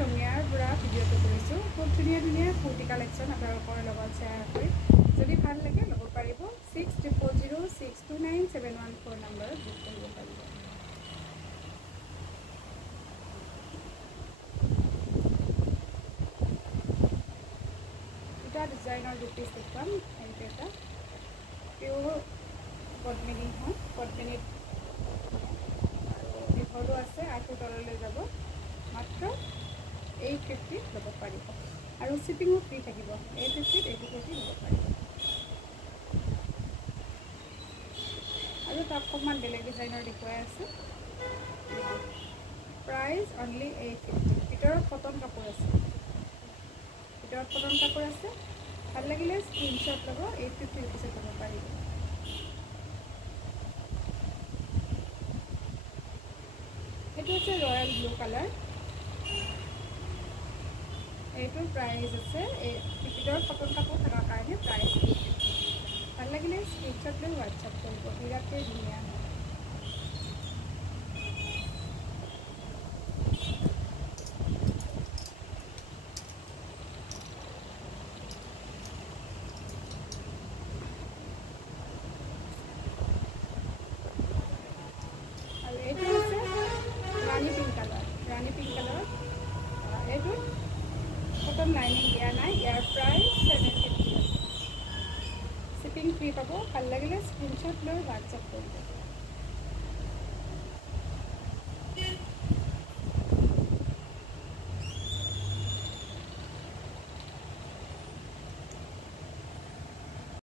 ৰঙিয়াৰ পৰা ভিডিঅ'টো কৰিছোঁ। খুব ধুনীয়া ধুনীয়া কুৰ্তি কালেকশ্যন আপোনালোকৰ লগত শ্বেয়াৰ কৰি যদি ভাল লাগে ল'ব পাৰিব। 6000629714 নম্বৰত বুক কৰিব পাৰিব। দুটা ডিজাইনৰ দুপিচ দেখুৱাম। এইটো এটা পিয়ৰ পদ্মিনী হয়, পদ্মিনীত আৰু দীঘলো আছে, আকৌ তললৈ যাব। মাত্ৰ 850 ল'ব পাৰিব আৰু শ্বিপিঙো ফ্ৰী থাকিব। 850 80 ল'ব পাৰিব। আৰু তাত অকণমান বেলেগ ডিজাইনৰ দেখুৱাই আছে। Price only 850। ভিতৰত কটন কাপোৰ আছে, ভাল লাগিলে স্ক্ৰীনশ্বট ল'ব। 850 ৰুপিছত ল'ব পাৰিব। এইটো হৈছে ৰয়েল ব্লু কালাৰ। এইটোৰ প্ৰাইচ আছে, ভিতৰত কটন কাপোৰ থকাৰ কাৰণে প্ৰাইচ 850। ভাল লাগিলে স্ক্ৰীনশ্বট লৈ হোৱাটছআপ কৰিব। বিৰাটেই ধুনীয়া হয়। আৰু এইটো হৈছে ৰাণী পিংক কালাৰ। এইটো কটন লাইনিং দিয়া নাই। ইয়াৰ প্ৰাইচ 750 আছে। শ্বিপিং ফ্ৰী পাব। ভাল লাগিলে স্ক্ৰীনশ্বট লৈ হোৱাটছআপ কৰিব।